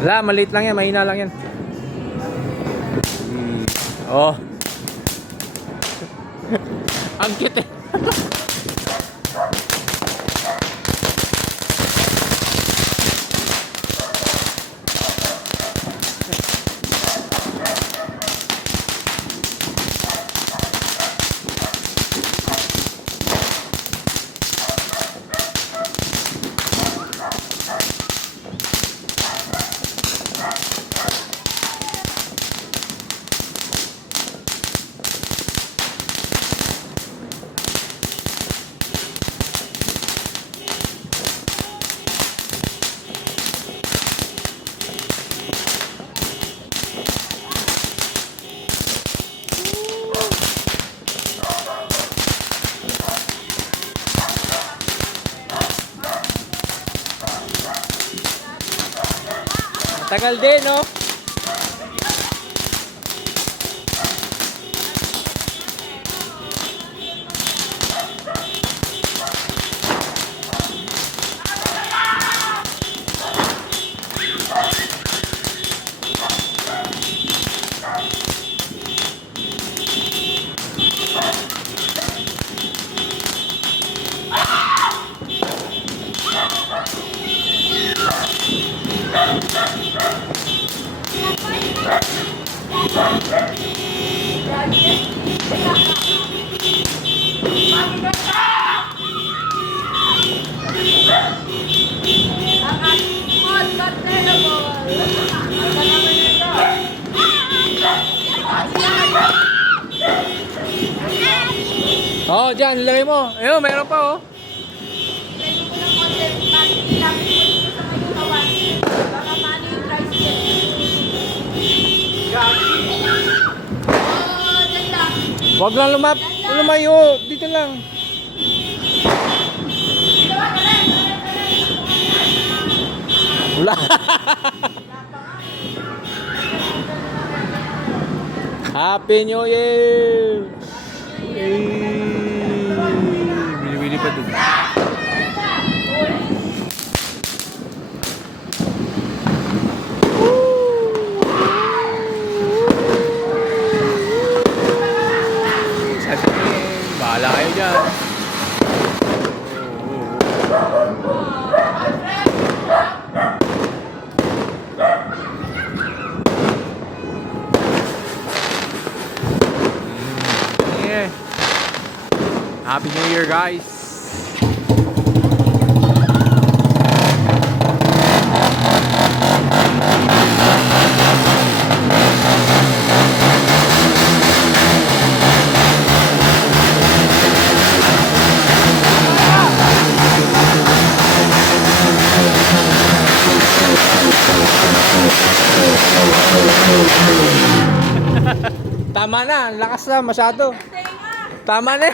Wala, maliit lang yan, mahina lang yan. Oh. Ang cute eh. Tagal din, no? Oh, dyan, ilagay mo. Ayun, meron pa, oh. Wag lang lumayo. Dito lang. Wala. Happy New Year! Bili-bili pa dun. Bahala kayo dyan. Yeah. Happy New Year, guys. Tama na, lakas na masyado. Tama na.